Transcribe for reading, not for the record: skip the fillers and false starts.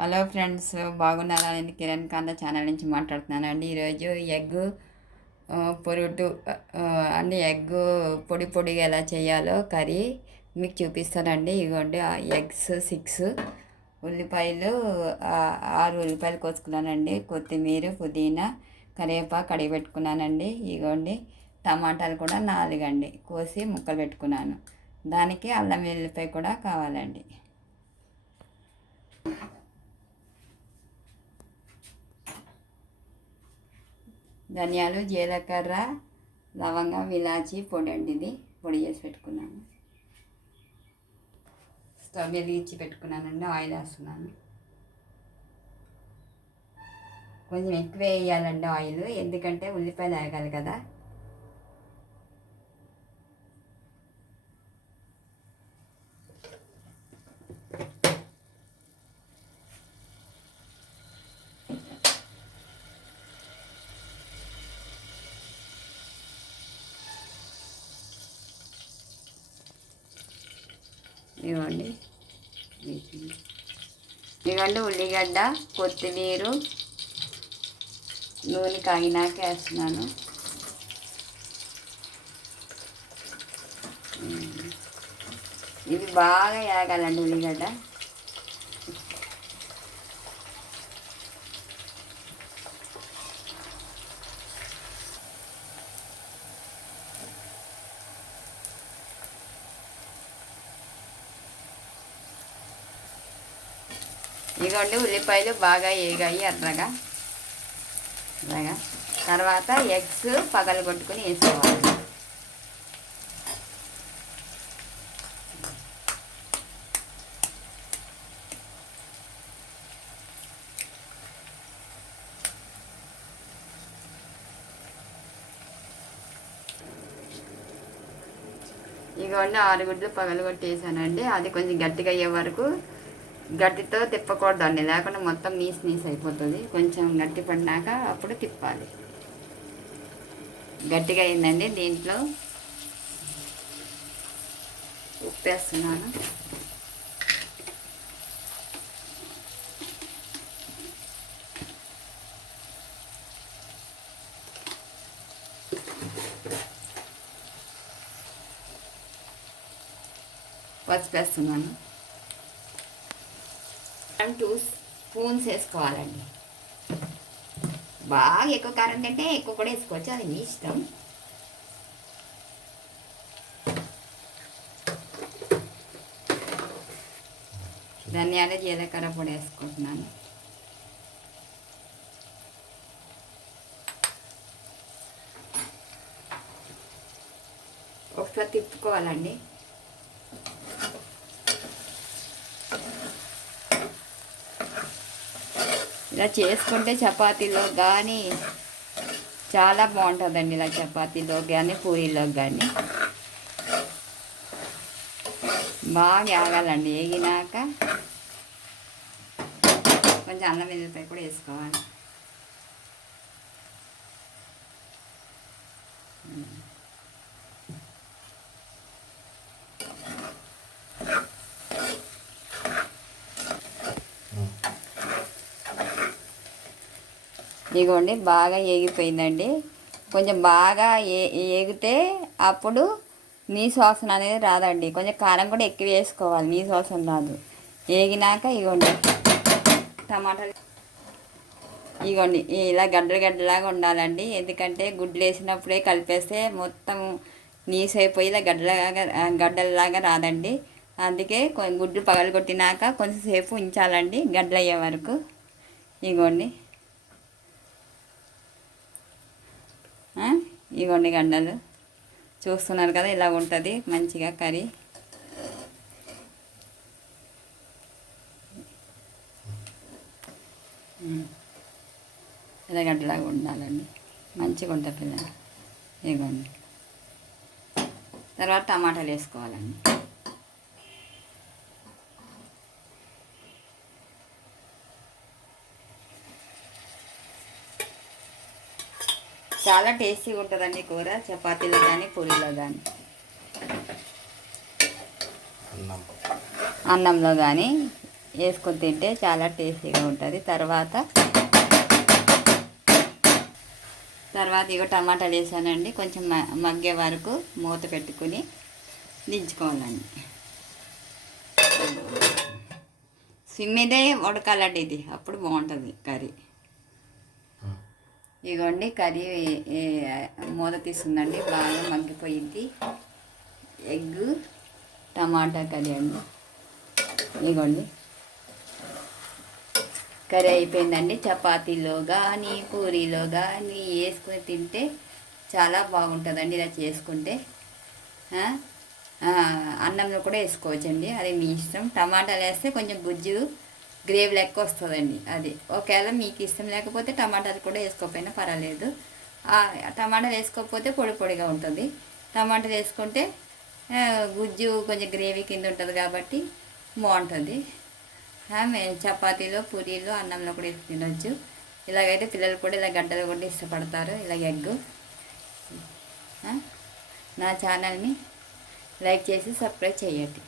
Hello friends, బాగున్నారా? నేను కిరణ్ కాంత ఛానల్ నుంచి మాట్లాడుతున్నానండి. ఈరోజు ఎగ్ పొరుటు అంటే ఎగ్ పొడి పొడిగా ఎలా చేయాలో కర్రీ మీకు చూపిస్తానండి. ఇదిగోండి ఎగ్స్ 6, ఉల్లిపాయలు 6 ఉల్లిపాయలు కోసుకున్నానండి. కొత్తిమీర, పుదీనా, కరివేపాకు కడిగి పెట్టుకున్నానండి. ఇదిగోండి టమాటాలు కూడా 4 అండి కోసి ముక్కలు పెట్టుకున్నాను. దానికి అల్లం వెల్లిపాయ కూడా కావాలండి. ధనియాలు, జీలకర్ర, లవంగం, ఇలాచి పొడి అండి. ఇది పొడి చేసి పెట్టుకున్నాను. స్టవ్ వెలిగించి పెట్టుకున్నానండి. ఆయిల్ వేస్తున్నాను. కొంచెం ఎక్కువ వేయాలండి ఆయిల్, ఎందుకంటే ఉల్లిపాయలు వేగాలి కదా. ఇవ్వండి ఉల్లిగడ్డ, కొత్తిమీర, నూనె కాగినాక వేస్తున్నాను. ఇది బాగా వేగాలండి ఉల్లిగడ్డ. ఇదిగోండి ఉల్లిపాయలు బాగా వేగాయి ఎర్రగా. తర్వాత ఎగ్స్ పగలగొట్టుకుని వేసుకోవాలి. ఇదిగోండి 6 గుడ్లు పగలగొట్టేసానండి. అది కొంచెం గట్టిగా అయ్యే వరకు గట్టితో తిప్పకూడదండి, లేకుండా మొత్తం నీసు అయిపోతుంది. కొంచెం గట్టి పడినాక అప్పుడు తిప్పాలి. గట్టిగా అయిందండి. దీంట్లో ఉప్పు వేస్తున్నాను. పసుపు వేస్తున్నాను. 2 స్పూన్స్ వేసుకోవాలండి. బాగా ఎక్కువ కారం తింటే ఎక్కువ కూడా వేసుకోవచ్చు, అది మీ ఇష్టం. ధనియాలు, జీలకర్ర పొడి వేసుకుంటున్నాను. ఒకసారి తిప్పుకోవాలండి. ఇలా చేసుకుంటే చపాతీలో కానీ చాలా బాగుంటుందండి. ఇలా చపాతీలో కానీ పూరీలో కానీ బాగా ఆగాలండి. వేగినాక కొంచెం అల్లం వెల్లిపాయ కూడా వేసుకోవాలి. ఇదిగోండి బాగా ఏగిపోయిందండి. కొంచెం బాగా ఏగితే అప్పుడు నీసు వాసన అనేది రాదండి. కొంచెం కారం కూడా ఎక్కువ వేసుకోవాలి, నీసు వాసన రాదు. ఏగినాక ఇదిగోండి టమాటాలు, ఇదిగోండి ఇలా గడ్డలాగా ఉండాలండి. ఎందుకంటే గుడ్లు వేసినప్పుడే కలిపేస్తే మొత్తం నీసు అయిపోయి ఇలా గడ్డలలాగా రాదండి. అందుకే గుడ్లు పగలగొట్టినాక కొంచెంసేపు ఉంచాలండి గడ్డలు అయ్యే వరకు. ఇదిగోండి ఇగోండి గడ్డలు చూస్తున్నారు కదా, ఇలా ఉంటుంది మంచిగా కర్రీ. ఇలా గడ్డలాగా ఉండాలండి, మంచిగా ఉంటుంది పిల్లలు. ఇగోండి తర్వాత టమాటాలు వేసుకోవాలండి. చాలా టేస్టీగా ఉంటుందండి కూర, చపాతీలో కానీ పూరీలో కానీ అన్నంలో కానీ వేసుకొని తింటే చాలా టేస్టీగా ఉంటుంది. తర్వాత ఇగో టమాటాలు వేసానండి. కొంచెం మగ్గే వరకు మూత పెట్టుకుని దించుకోవాలండి. సిమ్ మీదే ఉడకాలండి ఇది, అప్పుడు బాగుంటుంది కర్రీ. ఇగోండి కర్రీ మూత తీసుకుందండి, బాగా మగ్గిపోయింది. ఎగ్ టమాటా కర్రీ అండి. ఇగోండి కర్రీ అయిపోయిందండి. చపాతీలో కానీ పూరీలో కానీ వేసుకొని తింటే చాలా బాగుంటుందండి. ఇలా చేసుకుంటే అన్నంలో కూడా వేసుకోవచ్చండి, అది మీ ఇష్టం. టమాటాలు వేస్తే కొంచెం గుజ్జు గ్రేవీ లెక్క వస్తుందండి. అది ఒకవేళ మీకు ఇష్టం లేకపోతే టమాటాలు కూడా వేసుకోకపోయినా పర్వాలేదు. టమాటాలు వేసుకోకపోతే పొడి పొడిగా ఉంటుంది. టమాటాలు వేసుకుంటే గుజ్జు కొంచెం గ్రేవీ కింద ఉంటుంది కాబట్టి బాగుంటుంది. మేము చపాతీలో పూరీలో అన్నంలో కూడా వేసి తినొచ్చు. ఇలాగైతే పిల్లలు కూడా ఇలా గడ్డలు కూడా ఇష్టపడతారు. ఇలా ఎగ్గు. నా ఛానల్ని లైక్ చేసి సబ్స్క్రైబ్ చేయండి.